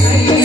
Thank you.